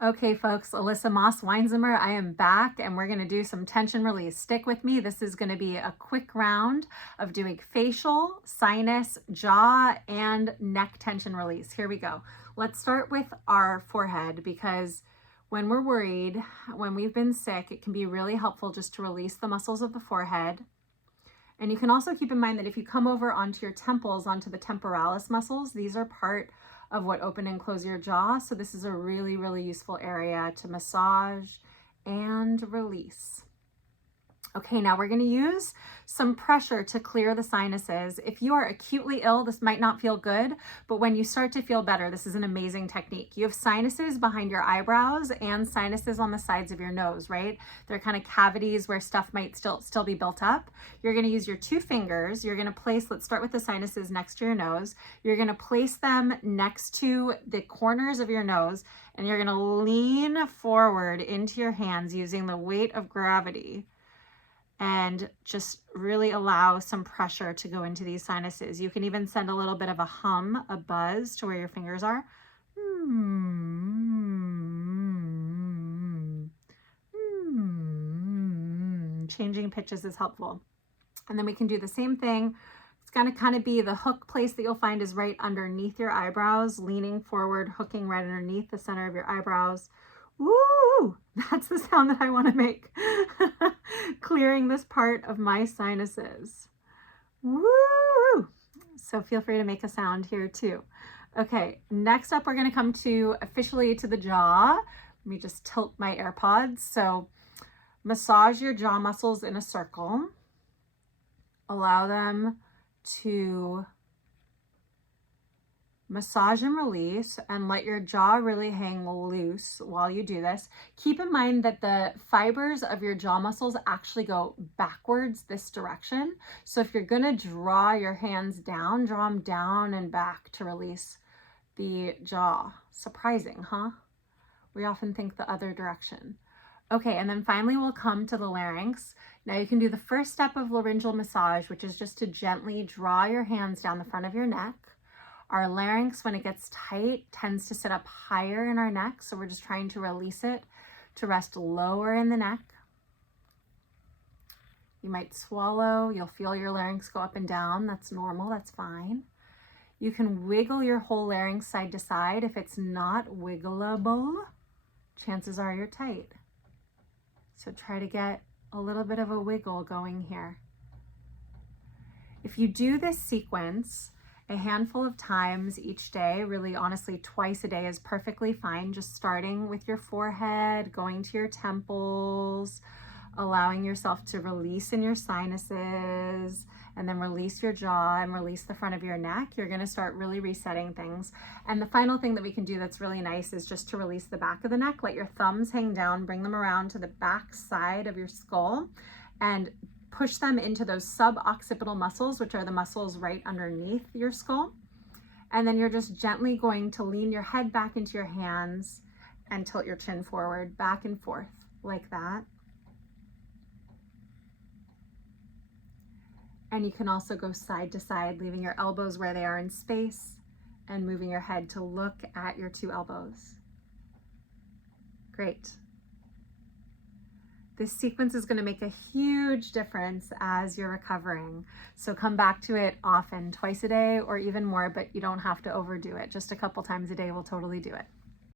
Okay, folks, Alyssa Moss Weinzimmer, I am back and we're going to do some tension release. Stick with me. This is going to be a quick round of doing facial, sinus, jaw, and neck tension release. Here we go. Let's start with our forehead because when we're worried, when we've been sick, it can be really helpful just to release the muscles of the forehead. And you can also keep in mind that if you come over onto your temples, onto the temporalis muscles, these are part of what open and close your jaw. So this is a really, really useful area to massage and release. Okay, now we're going to use some pressure to clear the sinuses. If you are acutely ill, this might not feel good, but when you start to feel better, this is an amazing technique. You have sinuses behind your eyebrows and sinuses on the sides of your nose, right? They're kind of cavities where stuff might still be built up. You're going to use your two fingers. You're going to place, let's start with the sinuses next to your nose. You're going to place them next to the corners of your nose, and you're going to lean forward into your hands using the weight of gravity, and just really allow some pressure to go into these sinuses. You can even send a little bit of a hum, a buzz to where your fingers are. Changing pitches is helpful. And then we can do the same thing. It's going to kind of be the hook place that you'll find is right underneath your eyebrows, leaning forward, hooking right underneath the center of your eyebrows. Woo! That's the sound that I want to make. Clearing this part of my sinuses. Woo! So feel free to make a sound here too. Okay, next up we're going to come to officially to the jaw. Let me just tilt my AirPods. So massage your jaw muscles in a circle. Allow them to massage and release, and let your jaw really hang loose while you do this. Keep in mind that the fibers of your jaw muscles actually go backwards this direction. So if you're going to draw your hands down, draw them down and back to release the jaw. Surprising, huh? We often think the other direction. Okay, and then finally we'll come to the larynx. Now you can do the first step of laryngeal massage, which is just to gently draw your hands down the front of your neck. Our larynx, when it gets tight, tends to sit up higher in our neck. So we're just trying to release it to rest lower in the neck. You might swallow. You'll feel your larynx go up and down. That's normal. That's fine. You can wiggle your whole larynx side to side. If it's not wiggleable, chances are you're tight. So try to get a little bit of a wiggle going here. If you do this sequence a handful of times each day, really honestly twice a day is perfectly fine. Just starting with your forehead, going to your temples, allowing yourself to release in your sinuses, and then release your jaw and release the front of your neck. You're going to start really resetting things. And the final thing that we can do that's really nice is just to release the back of the neck. Let your thumbs hang down, bring them around to the back side of your skull, and push them into those sub-occipital muscles, which are the muscles right underneath your skull. And then you're just gently going to lean your head back into your hands and tilt your chin forward, back and forth, like that. And you can also go side to side, leaving your elbows where they are in space and moving your head to look at your two elbows. Great. This sequence is going to make a huge difference as you're recovering. So come back to it often, twice a day or even more, but you don't have to overdo it. Just a couple times a day will totally do it.